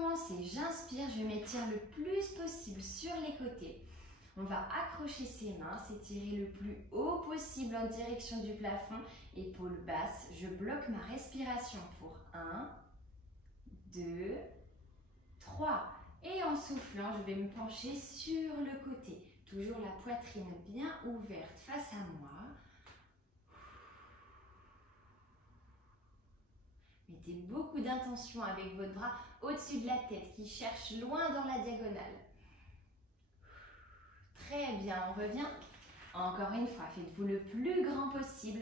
commencer, j'inspire, je m'étire le plus possible sur les côtés. On va accrocher ses mains, s'étirer le plus haut possible en direction du plafond. Épaules basses, je bloque ma respiration pour 1, 2, 3. Et en soufflant, je vais me pencher sur le côté. Toujours la poitrine bien ouverte face à moi. Mettez beaucoup d'intention avec votre bras au-dessus de la tête qui cherche loin dans la diagonale. Très bien, on revient. Encore une fois, faites-vous le plus grand possible.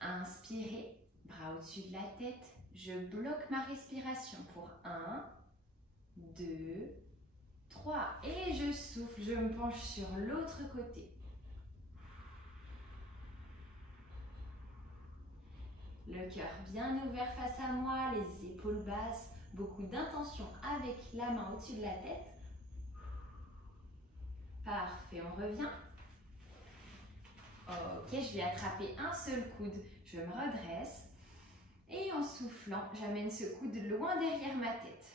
Inspirez, bras au-dessus de la tête. Je bloque ma respiration pour 1, 2, 3. Et je souffle, je me penche sur l'autre côté. Le cœur bien ouvert face à moi, les épaules basses, beaucoup d'intention avec la main au-dessus de la tête. Parfait, on revient. Ok, je vais attraper un seul coude, je me redresse. Et en soufflant, j'amène ce coude loin derrière ma tête.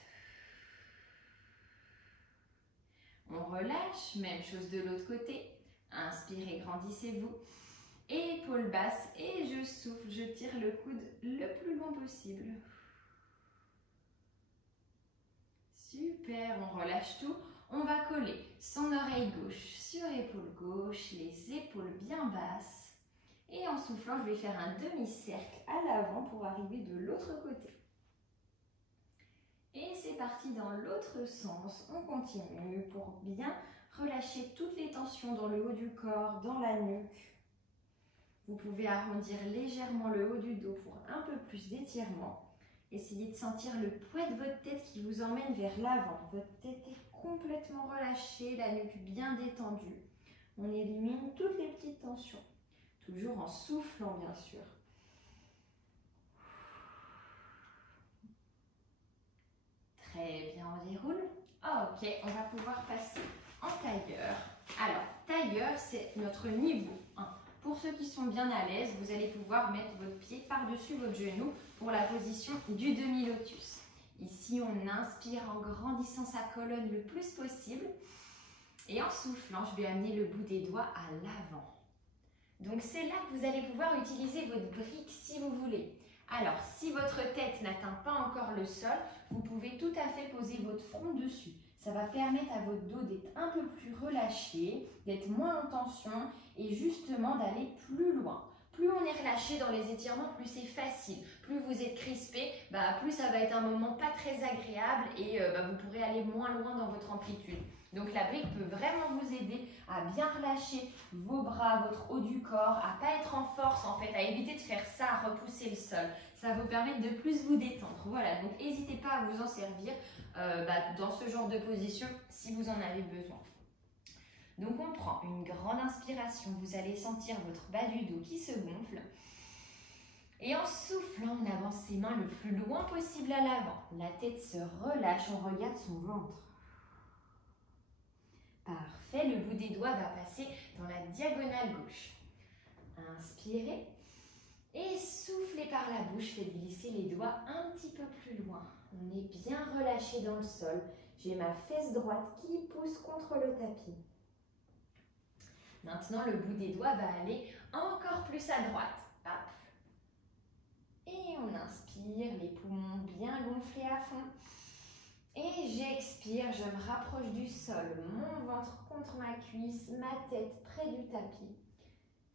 On relâche, même chose de l'autre côté. Inspirez, grandissez-vous. Épaules basses et je souffle, je tire le coude le plus loin possible. Super, on relâche tout. On va coller son oreille gauche sur épaule gauche, les épaules bien basses. Et en soufflant, je vais faire un demi-cercle à l'avant pour arriver de l'autre côté. Et c'est parti dans l'autre sens. On continue pour bien relâcher toutes les tensions dans le haut du corps, dans la nuque. Vous pouvez arrondir légèrement le haut du dos pour un peu plus d'étirement. Essayez de sentir le poids de votre tête qui vous emmène vers l'avant. Votre tête est complètement relâchée, la nuque bien détendue. On élimine toutes les petites tensions. Toujours en soufflant, bien sûr. Très bien, on déroule. Ok, on va pouvoir passer en tailleur. Alors, tailleur, c'est notre niveau 1. Pour ceux qui sont bien à l'aise, vous allez pouvoir mettre votre pied par-dessus votre genou pour la position du demi-lotus. Ici, on inspire en grandissant sa colonne le plus possible. Et en soufflant, je vais amener le bout des doigts à l'avant. Donc, c'est là que vous allez pouvoir utiliser votre brique si vous voulez. Alors, si votre tête n'atteint pas encore le sol, vous pouvez tout à fait poser votre front dessus. Ça va permettre à votre dos d'être un peu plus relâché, d'être moins en tension et justement d'aller plus loin. Plus on est relâché dans les étirements, plus c'est facile. Plus vous êtes crispé, plus ça va être un moment pas très agréable et vous pourrez aller moins loin dans votre amplitude. Donc la brique peut vraiment vous aider à bien relâcher vos bras, votre haut du corps, à pas être en force en fait, à éviter de faire ça, à repousser le sol. Ça va vous permettre de plus vous détendre. Voilà, donc n'hésitez pas à vous en servir dans ce genre de position si vous en avez besoin. Donc on prend une grande inspiration, vous allez sentir votre bas du dos qui se gonfle. Et en soufflant, on avance ses mains le plus loin possible à l'avant. La tête se relâche, on regarde son ventre. Parfait, le bout des doigts va passer dans la diagonale gauche. Inspirez et soufflez par la bouche, faites glisser les doigts un petit peu plus loin. On est bien relâché dans le sol. J'ai ma fesse droite qui pousse contre le tapis. Maintenant, le bout des doigts va aller encore plus à droite. Hop. Et on inspire, les poumons bien gonflés à fond. Et j'expire, je me rapproche du sol, mon ventre contre ma cuisse, ma tête près du tapis.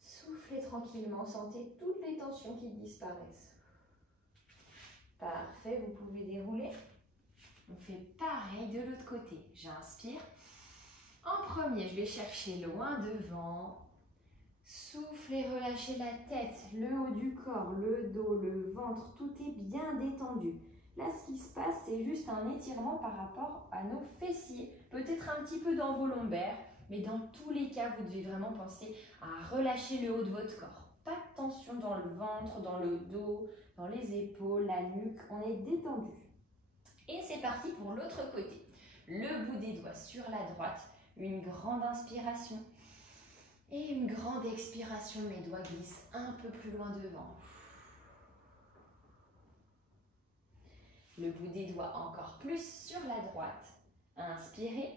Soufflez tranquillement, sentez toutes les tensions qui disparaissent. Parfait, vous pouvez dérouler. On fait pareil de l'autre côté. J'inspire. En premier, je vais chercher loin devant. Soufflez, relâchez la tête, le haut du corps, le dos, le ventre, tout est bien détendu. Là, ce qui se passe, c'est juste un étirement par rapport à nos fessiers. Peut-être un petit peu dans vos lombaires, mais dans tous les cas, vous devez vraiment penser à relâcher le haut de votre corps. Pas de tension dans le ventre, dans le dos, dans les épaules, la nuque. On est détendu. Et c'est parti pour l'autre côté. Le bout des doigts sur la droite. Une grande inspiration. Et une grande expiration. Mes doigts glissent un peu plus loin devant. Le bout des doigts encore plus sur la droite. Inspirez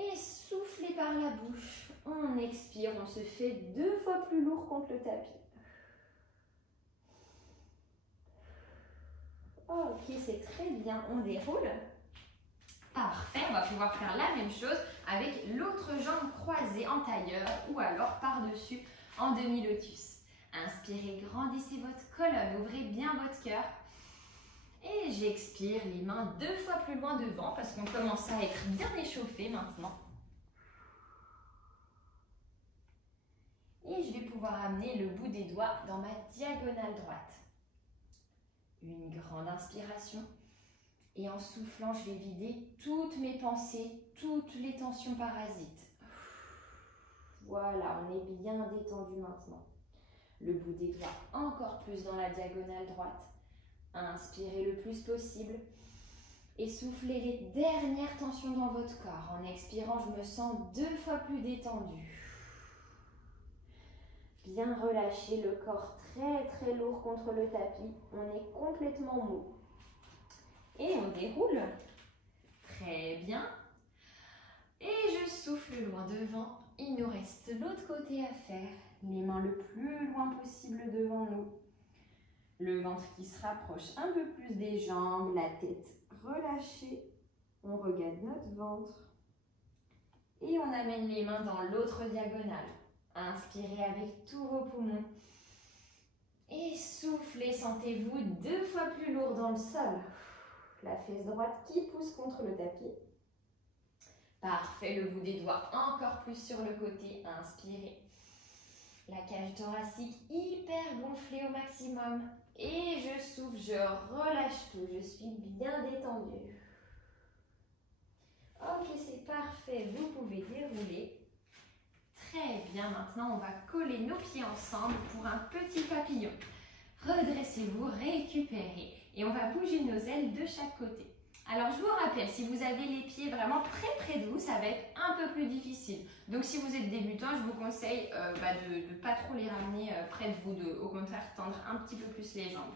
et soufflez par la bouche. On expire, on se fait 2 fois plus lourd contre le tapis. Ok, c'est très bien, on déroule. Parfait, on va pouvoir faire la même chose avec l'autre jambe croisée en tailleur ou alors par-dessus en demi-lotus. Inspirez, grandissez votre colonne, ouvrez bien votre cœur. Et j'expire, les mains 2 fois plus loin devant parce qu'on commence à être bien échauffé maintenant. Et je vais pouvoir amener le bout des doigts dans ma diagonale droite. Une grande inspiration. Et en soufflant, je vais vider toutes mes pensées, toutes les tensions parasites. Voilà, on est bien détendu maintenant. Le bout des doigts encore plus dans la diagonale droite. Inspirez le plus possible. Et soufflez les dernières tensions dans votre corps. En expirant, je me sens 2 fois plus détendu. Bien relâché, le corps très lourd contre le tapis. On est complètement mou. Et on déroule. Très bien. Et je souffle loin devant. Il nous reste l'autre côté à faire. Les mains le plus loin possible devant nous. Le ventre qui se rapproche un peu plus des jambes, la tête relâchée. On regarde notre ventre. Et on amène les mains dans l'autre diagonale. Inspirez avec tous vos poumons. Et soufflez, sentez-vous 2 fois plus lourd dans le sol. La fesse droite qui pousse contre le tapis. Parfait, le bout des doigts encore plus sur le côté. Inspirez. La cage thoracique hyper gonflée au maximum. Et je souffle, je relâche tout. Je suis bien détendue. Ok, c'est parfait. Vous pouvez dérouler. Très bien, maintenant on va coller nos pieds ensemble pour un petit papillon. Redressez-vous, récupérez et on va bouger nos ailes de chaque côté. Alors je vous rappelle, si vous avez les pieds vraiment très près de vous, ça va être un peu plus difficile. Donc si vous êtes débutant, je vous conseille de ne pas trop les ramener près de vous, au contraire tendre un petit peu plus les jambes.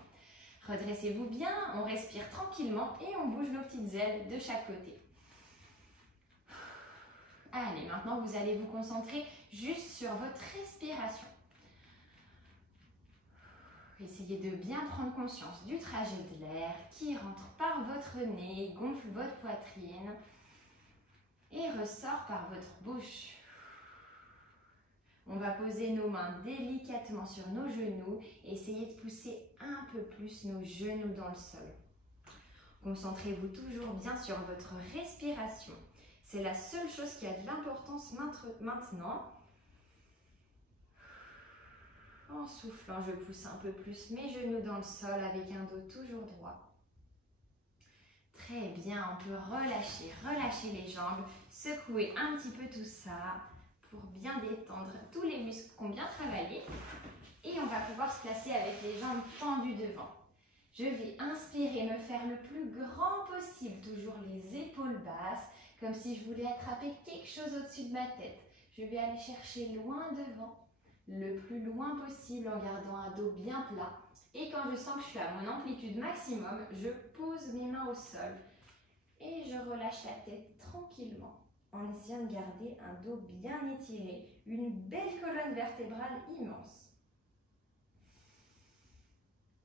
Redressez-vous bien, on respire tranquillement et on bouge nos petites ailes de chaque côté. Allez, maintenant vous allez vous concentrer juste sur votre respiration. Essayez de bien prendre conscience du trajet de l'air qui rentre par votre nez, gonfle votre poitrine et ressort par votre bouche. On va poser nos mains délicatement sur nos genoux et essayer de pousser un peu plus nos genoux dans le sol. Concentrez-vous toujours bien sur votre respiration. C'est la seule chose qui a de l'importance maintenant. En soufflant, je pousse un peu plus mes genoux dans le sol avec un dos toujours droit. Très bien, on peut relâcher les jambes, secouer un petit peu tout ça pour bien détendre tous les muscles qui ont bien travaillé. Et on va pouvoir se placer avec les jambes tendues devant. Je vais inspirer, me faire le plus grand possible, toujours les épaules basses, comme si je voulais attraper quelque chose au-dessus de ma tête. Je vais aller chercher loin devant, le plus loin possible en gardant un dos bien plat. Et quand je sens que je suis à mon amplitude maximum, je pose mes mains au sol et je relâche la tête tranquillement en essayant de garder un dos bien étiré, une belle colonne vertébrale immense.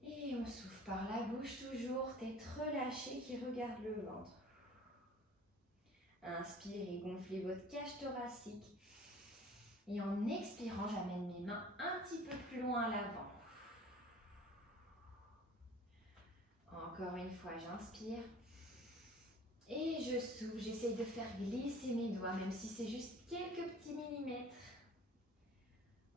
Et on souffle par la bouche toujours, tête relâchée qui regarde le ventre. Inspirez, gonflez votre cage thoracique. Et en expirant, j'amène mes mains un petit peu plus loin à l'avant. Encore une fois, j'inspire. Et je souffle, j'essaye de faire glisser mes doigts, même si c'est juste quelques petits millimètres.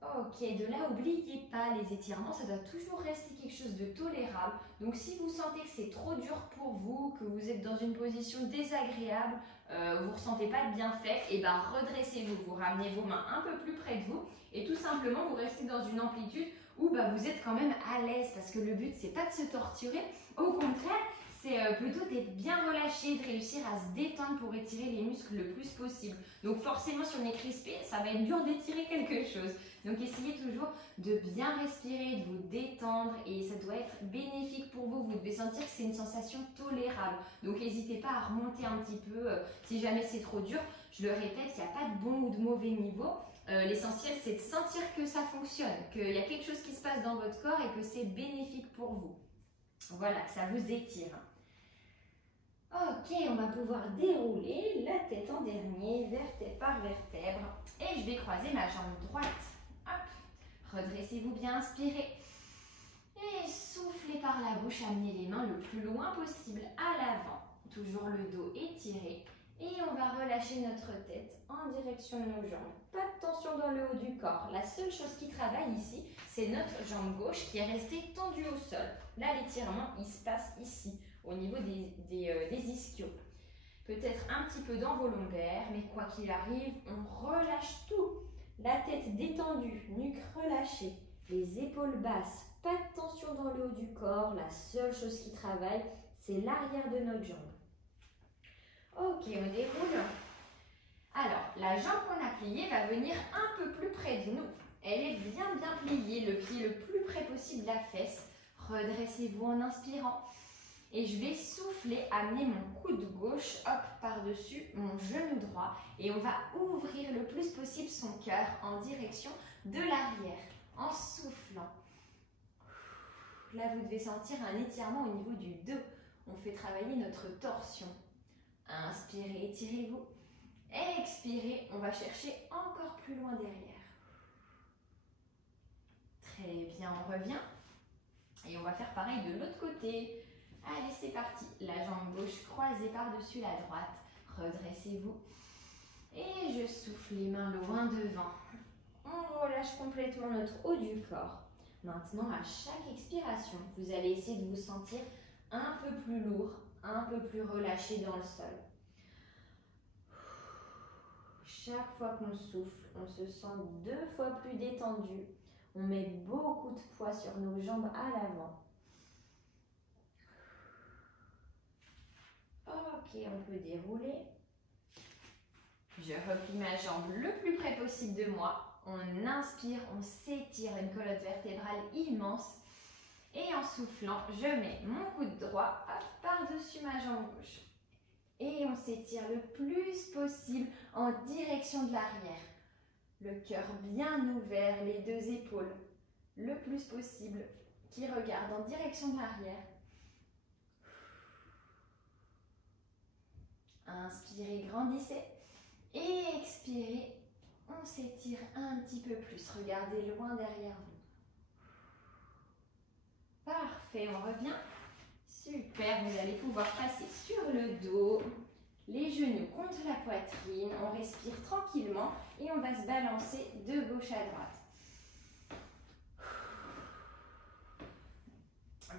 Ok, de là, n'oubliez pas, les étirements, ça doit toujours rester quelque chose de tolérable. Donc, si vous sentez que c'est trop dur pour vous, que vous êtes dans une position désagréable, vous ne ressentez pas de bienfait, et ben redressez-vous, vous ramenez vos mains un peu plus près de vous et tout simplement, vous restez dans une amplitude où vous êtes quand même à l'aise parce que le but, c'est pas de se torturer, au contraire, c'est plutôt d'être bien relâché, de réussir à se détendre pour étirer les muscles le plus possible. Donc forcément, si on est crispé, ça va être dur d'étirer quelque chose. Donc essayez toujours de bien respirer, de vous détendre et ça doit être bénéfique pour vous. Vous devez sentir que c'est une sensation tolérable. Donc n'hésitez pas à remonter un petit peu si jamais c'est trop dur. Je le répète, il n'y a pas de bon ou de mauvais niveau. L'essentiel, c'est de sentir que ça fonctionne, qu'il y a quelque chose qui se passe dans votre corps et que c'est bénéfique pour vous. Voilà, que ça vous étire. Ok, on va pouvoir dérouler la tête en dernier, vertèbre par vertèbre. Et je vais croiser ma jambe droite. Hop, redressez-vous bien, inspirez. Et soufflez par la bouche, amenez les mains le plus loin possible à l'avant. Toujours le dos étiré. Et on va relâcher notre tête en direction de nos jambes. Pas de tension dans le haut du corps. La seule chose qui travaille ici, c'est notre jambe gauche qui est restée tendue au sol. Là, l'étirement, il se passe ici, au niveau des ischios. Peut-être un petit peu dans vos lombaires, mais quoi qu'il arrive, on relâche tout. La tête détendue, nuque relâchée, les épaules basses, pas de tension dans le haut du corps. La seule chose qui travaille, c'est l'arrière de notre jambe. Ok, on déroule. Alors, la jambe qu'on a pliée va venir un peu plus près de nous. Elle est bien pliée, le pied le plus près possible de la fesse. Redressez-vous en inspirant. Et je vais souffler, amener mon coude gauche, hop, par-dessus mon genou droit. Et on va ouvrir le plus possible son cœur en direction de l'arrière, en soufflant. Là, vous devez sentir un étirement au niveau du dos. On fait travailler notre torsion. Inspirez, étirez-vous. Expirez, on va chercher encore plus loin derrière. Très bien, on revient. Et on va faire pareil de l'autre côté. Allez, c'est parti. La jambe gauche croisée par-dessus la droite. Redressez-vous. Et je souffle les mains loin devant. On relâche complètement notre haut du corps. Maintenant, à chaque expiration, vous allez essayer de vous sentir un peu plus lourd, un peu plus relâché dans le sol. Chaque fois qu'on souffle, on se sent 2 fois plus détendu. On met beaucoup de poids sur nos jambes à l'avant. Ok, on peut dérouler. Je replie ma jambe le plus près possible de moi. On inspire, on s'étire, une colonne vertébrale immense. Et en soufflant, je mets mon coude droit par-dessus ma jambe gauche. Et on s'étire le plus possible en direction de l'arrière. Le cœur bien ouvert, les 2 épaules le plus possible qui regardent en direction de l'arrière. Inspirez, grandissez. Et expirez, on s'étire un petit peu plus. Regardez loin derrière vous. Parfait, on revient. Super, vous allez pouvoir passer sur le dos, les genoux contre la poitrine. On respire tranquillement et on va se balancer de gauche à droite.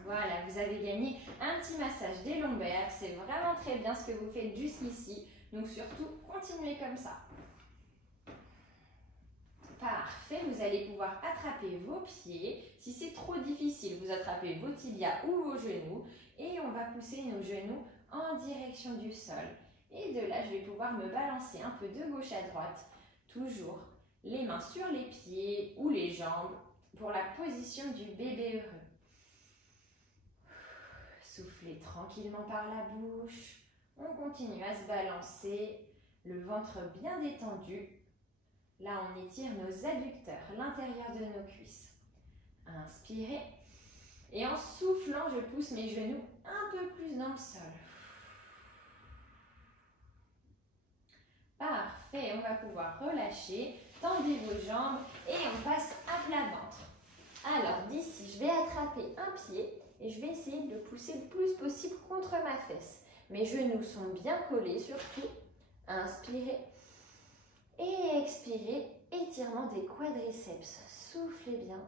Voilà, vous avez gagné un petit massage des lombaires. C'est vraiment très bien ce que vous faites jusqu'ici. Donc surtout, continuez comme ça. Parfait, vous allez pouvoir attraper vos pieds. Si c'est trop difficile, vous attrapez vos tibias ou vos genoux. Et on va pousser nos genoux en direction du sol. Et de là, je vais pouvoir me balancer un peu de gauche à droite. Toujours les mains sur les pieds ou les jambes pour la position du bébé heureux. Soufflez tranquillement par la bouche. On continue à se balancer, le ventre bien détendu. Là, on étire nos adducteurs, l'intérieur de nos cuisses. Inspirez. Et en soufflant, je pousse mes genoux un peu plus dans le sol. Parfait, on va pouvoir relâcher. Tendez vos jambes et on passe à plat ventre. Alors, d'ici, je vais attraper un pied et je vais essayer de le pousser le plus possible contre ma fesse. Mes genoux sont bien collés surtout. Inspirez. Et expirez, étirement des quadriceps. Soufflez bien.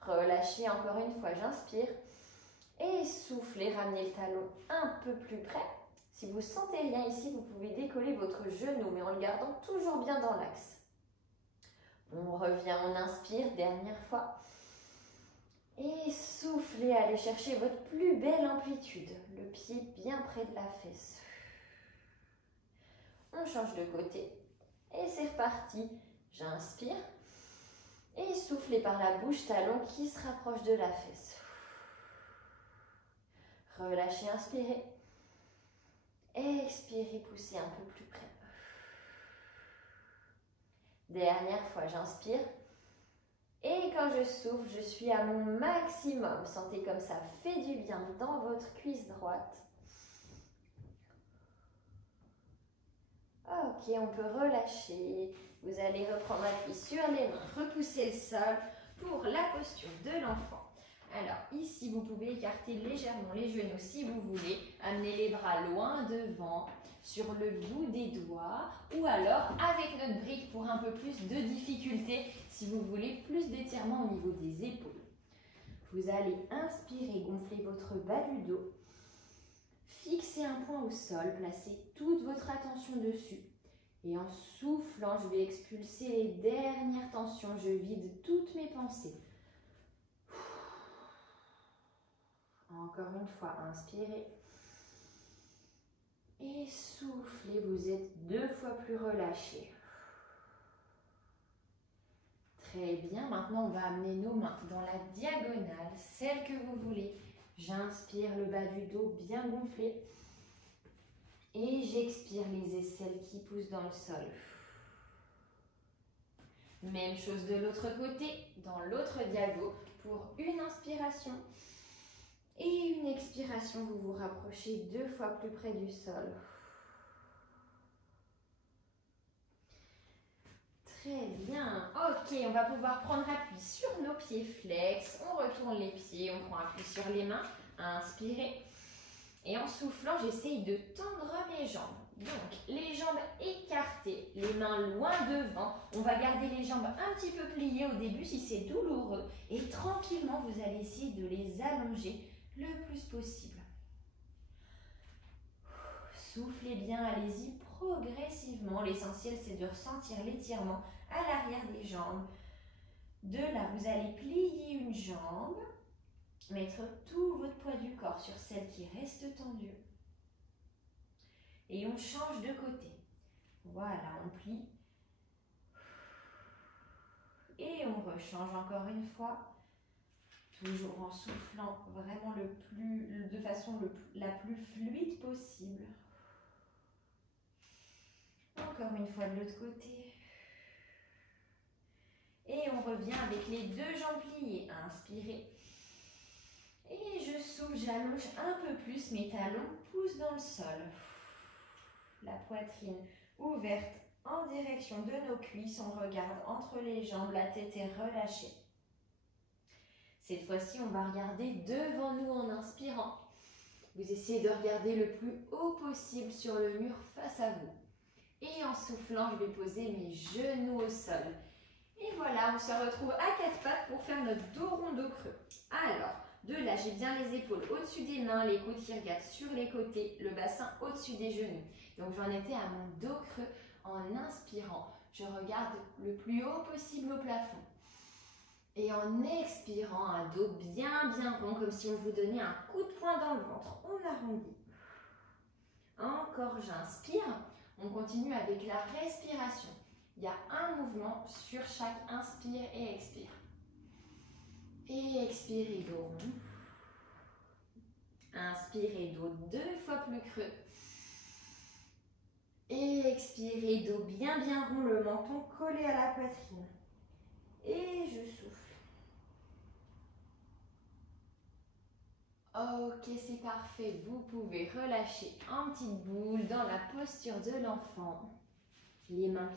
Relâchez encore une fois, j'inspire. Et soufflez, ramenez le talon un peu plus près. Si vous ne sentez rien ici, vous pouvez décoller votre genou, mais en le gardant toujours bien dans l'axe. On revient, on inspire, dernière fois. Et soufflez, allez chercher votre plus belle amplitude. Le pied bien près de la fesse. On change de côté. Et c'est reparti. J'inspire. Et soufflez par la bouche, talon qui se rapproche de la fesse. Relâchez, inspirez. Expirez, poussez un peu plus près. Dernière fois, j'inspire. Et quand je souffle, je suis à mon maximum. Sentez comme ça fait du bien dans votre cuisse droite. Ok, on peut relâcher. Vous allez reprendre appui sur les mains, repousser le sol pour la posture de l'enfant. Alors ici, vous pouvez écarter légèrement les genoux si vous voulez. Amener les bras loin devant, sur le bout des doigts. Ou alors avec notre brique pour un peu plus de difficulté, si vous voulez plus d'étirement au niveau des épaules. Vous allez inspirer, gonfler votre bas du dos. Fixez un point au sol, placez toute votre attention dessus. Et en soufflant, je vais expulser les dernières tensions. Je vide toutes mes pensées. Encore une fois, inspirez. Et soufflez, vous êtes 2 fois plus relâché. Très bien, maintenant on va amener nos mains dans la diagonale, celle que vous voulez. J'inspire, le bas du dos bien gonflé. Et j'expire, les aisselles qui poussent dans le sol. Même chose de l'autre côté, dans l'autre diago, pour une inspiration. Et une expiration, vous vous rapprochez 2 fois plus près du sol. Très bien. Ok, on va pouvoir prendre appui sur nos pieds flex. On retourne les pieds, on prend appui sur les mains. Inspirez. Et en soufflant, j'essaye de tendre mes jambes. Donc, les jambes écartées, les mains loin devant. On va garder les jambes un petit peu pliées au début si c'est douloureux. Et tranquillement, vous allez essayer de les allonger le plus possible. Soufflez bien, allez-y progressivement. L'essentiel, c'est de ressentir l'étirement à l'arrière des jambes. De là, vous allez plier une jambe. Mettre tout votre poids du corps sur celle qui reste tendue. Et on change de côté. Voilà, on plie. Et on rechange encore une fois. Toujours en soufflant vraiment de façon la plus fluide possible. Encore une fois de l'autre côté. Et on revient avec les 2 jambes pliées. Inspirez. Et je souffle, j'allonge un peu plus, mes talons poussent dans le sol. La poitrine ouverte en direction de nos cuisses, on regarde entre les jambes, la tête est relâchée. Cette fois-ci, on va regarder devant nous en inspirant. Vous essayez de regarder le plus haut possible sur le mur face à vous. Et en soufflant, je vais poser mes genoux au sol. Et voilà, on se retrouve à 4 pattes pour faire notre dos rond, dos creux. Alors, de là, j'ai bien les épaules au-dessus des mains, les coudes qui regardent sur les côtés, le bassin au-dessus des genoux. Donc, j'en étais à mon dos creux en inspirant. Je regarde le plus haut possible au plafond. Et en expirant, un dos bien rond, comme si on vous donnait un coup de poing dans le ventre. On arrondit. Encore, j'inspire. On continue avec la respiration. Il y a un mouvement sur chaque inspire et expire. Et expirez, dos rond. Inspirez, dos 2 fois plus creux. Et expirez, dos bien rond, le menton collé à la poitrine. Et je souffle. Ok, c'est parfait. Vous pouvez relâcher en petite boule dans la posture de l'enfant. Les mains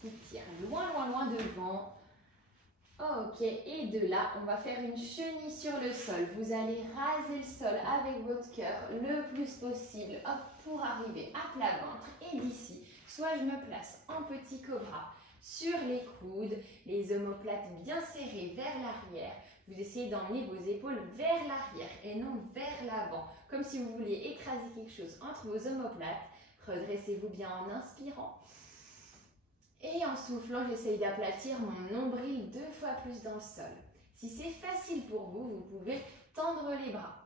qui tirent loin devant. Ok, et de là, on va faire une chenille sur le sol. Vous allez raser le sol avec votre cœur le plus possible, hop, pour arriver à plat ventre. Et d'ici, soit je me place en petit cobra sur les coudes, les omoplates bien serrées vers l'arrière. Vous essayez d'emmener vos épaules vers l'arrière et non vers l'avant, comme si vous vouliez écraser quelque chose entre vos omoplates. Redressez-vous bien en inspirant. Et en soufflant, j'essaye d'aplatir mon nombril 2 fois plus dans le sol. Si c'est facile pour vous, vous pouvez tendre les bras.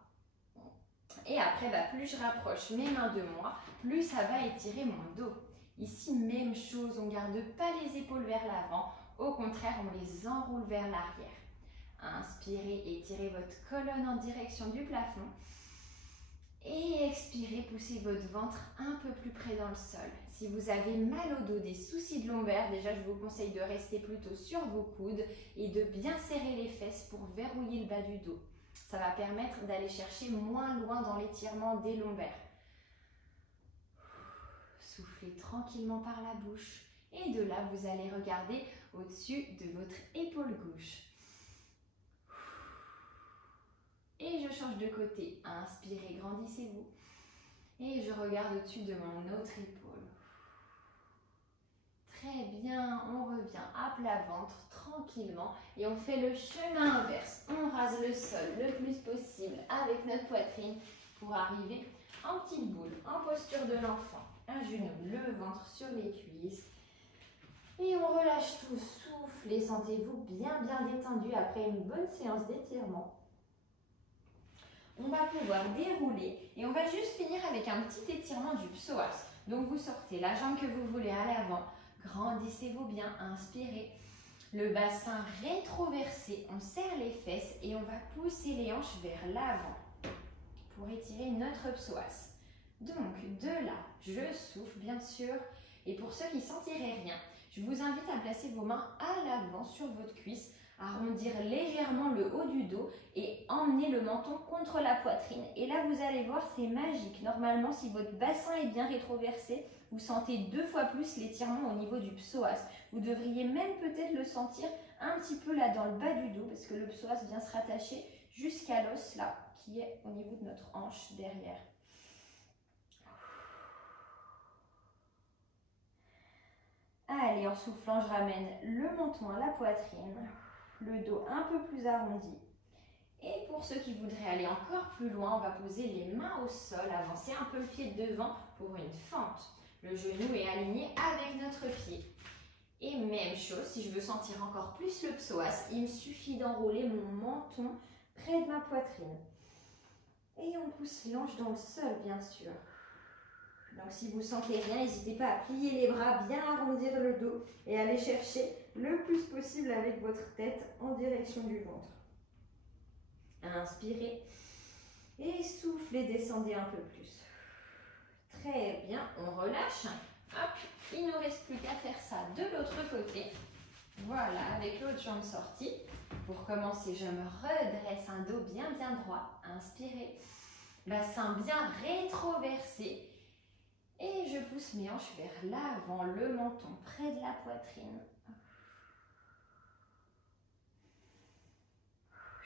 Et après, plus je rapproche mes mains de moi, plus ça va étirer mon dos. Ici, même chose, on ne garde pas les épaules vers l'avant. Au contraire, on les enroule vers l'arrière. Inspirez, étirez votre colonne en direction du plafond. Et expirez, poussez votre ventre un peu plus près dans le sol. Si vous avez mal au dos, des soucis de lombaire, déjà je vous conseille de rester plutôt sur vos coudes et de bien serrer les fesses pour verrouiller le bas du dos. Ça va permettre d'aller chercher moins loin dans l'étirement des lombaires. Soufflez tranquillement par la bouche et de là vous allez regarder au-dessus de votre épaule gauche. Et je change de côté. Inspirez, grandissez-vous. Et je regarde au-dessus de mon autre épaule. Très bien, on revient à plat ventre tranquillement et on fait le chemin inverse. On rase le sol le plus possible avec notre poitrine pour arriver en petite boule, en posture de l'enfant. Un genou, le ventre sur les cuisses. Et on relâche tout, soufflez, sentez-vous bien détendu après une bonne séance d'étirement. On va pouvoir dérouler et on va juste finir avec un petit étirement du psoas. Donc vous sortez la jambe que vous voulez à l'avant, grandissez-vous bien, inspirez. Le bassin rétroversé, on serre les fesses et on va pousser les hanches vers l'avant pour étirer notre psoas. Donc de là, je souffle bien sûr et pour ceux qui ne sentiraient rien, je vous invite à placer vos mains à l'avant sur votre cuisse, arrondir légèrement le haut du dos et emmener le menton contre la poitrine. Et là, vous allez voir, c'est magique. Normalement, si votre bassin est bien rétroversé, vous sentez 2 fois plus l'étirement au niveau du psoas. Vous devriez même peut-être le sentir un petit peu là dans le bas du dos parce que le psoas vient se rattacher jusqu'à l'os là, qui est au niveau de notre hanche derrière. Allez, en soufflant, je ramène le menton à la poitrine, le dos un peu plus arrondi. Et pour ceux qui voudraient aller encore plus loin, on va poser les mains au sol, avancer un peu le pied de devant pour une fente. Le genou est aligné avec notre pied. Et même chose, si je veux sentir encore plus le psoas, il me suffit d'enrouler mon menton près de ma poitrine. Et on pousse l'ange dans le sol, bien sûr. Donc si vous ne sentez rien, n'hésitez pas à plier les bras, bien arrondir le dos et aller chercher le plus possible avec votre tête en direction du ventre. Inspirez et soufflez, descendez un peu plus. Très bien, on relâche. Hop, il ne nous reste plus qu'à faire ça de l'autre côté. Voilà, avec l'autre jambe sortie. Pour commencer, je me redresse, un dos bien droit. Inspirez, bassin bien rétroversé. Et je pousse mes hanches vers l'avant, le menton près de la poitrine.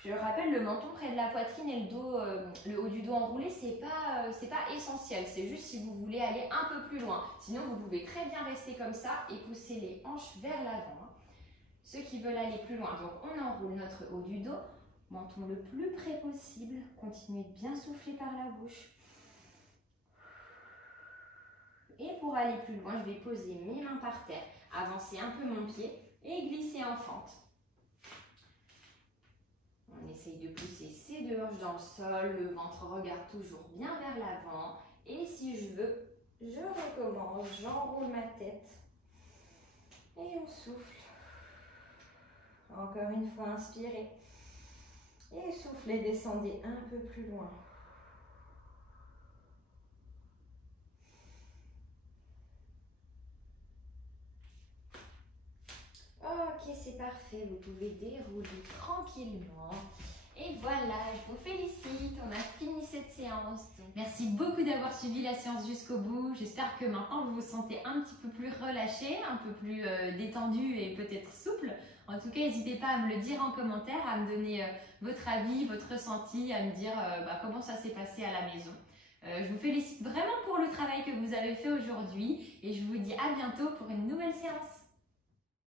Je rappelle, le menton près de la poitrine et le dos, le haut du dos enroulé, c'est pas essentiel. C'est juste si vous voulez aller un peu plus loin. Sinon, vous pouvez très bien rester comme ça et pousser les hanches vers l'avant. Ceux qui veulent aller plus loin, donc on enroule notre haut du dos, menton le plus près possible. Continuez de bien souffler par la bouche. Et pour aller plus loin, je vais poser mes mains par terre, avancer un peu mon pied et glisser en fente. On essaye de pousser ses 2 hanches dans le sol, le ventre regarde toujours bien vers l'avant. Et si je veux, je recommence, j'enroule ma tête et on souffle. Encore une fois, inspirez et soufflez, descendez un peu plus loin. Ok, c'est parfait, vous pouvez dérouler tranquillement. Et voilà, je vous félicite, on a fini cette séance. Merci beaucoup d'avoir suivi la séance jusqu'au bout. J'espère que maintenant vous vous sentez un petit peu plus relâché, un peu plus détendu et peut-être souple. En tout cas, n'hésitez pas à me le dire en commentaire, à me donner votre avis, votre ressenti, à me dire comment ça s'est passé à la maison. Je vous félicite vraiment pour le travail que vous avez fait aujourd'hui et je vous dis à bientôt pour une nouvelle séance.